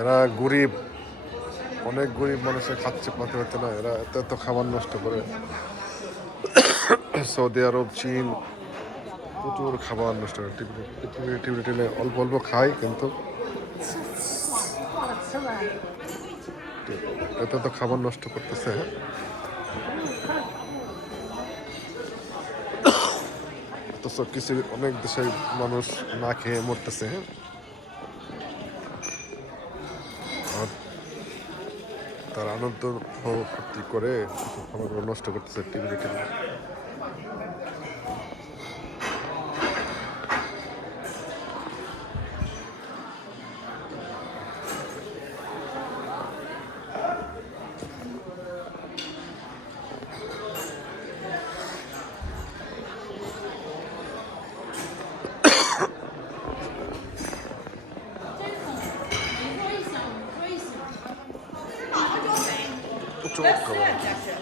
এরা গরিব, অনেক গরিব মানুষের খাচ্ছে পাতে পারতে না, এরা এত এত খাবার নষ্ট করে। সৌদি আরব, চীন প্রচুর খাবার নষ্ট করে। টিভি টিভি টিভি অল্প অল্প খায়, কিন্তু 吃了吃了。এত এত খাবার নষ্ট করতেছে। অথচ কিছু অনেক দেশের মানুষ না খেয়ে মরতেছে। আর তার আনন্দ ফুর্তি করে খাবারগুলো নষ্ট করতেছে টিভি টিভি। প্রচুর খাবার।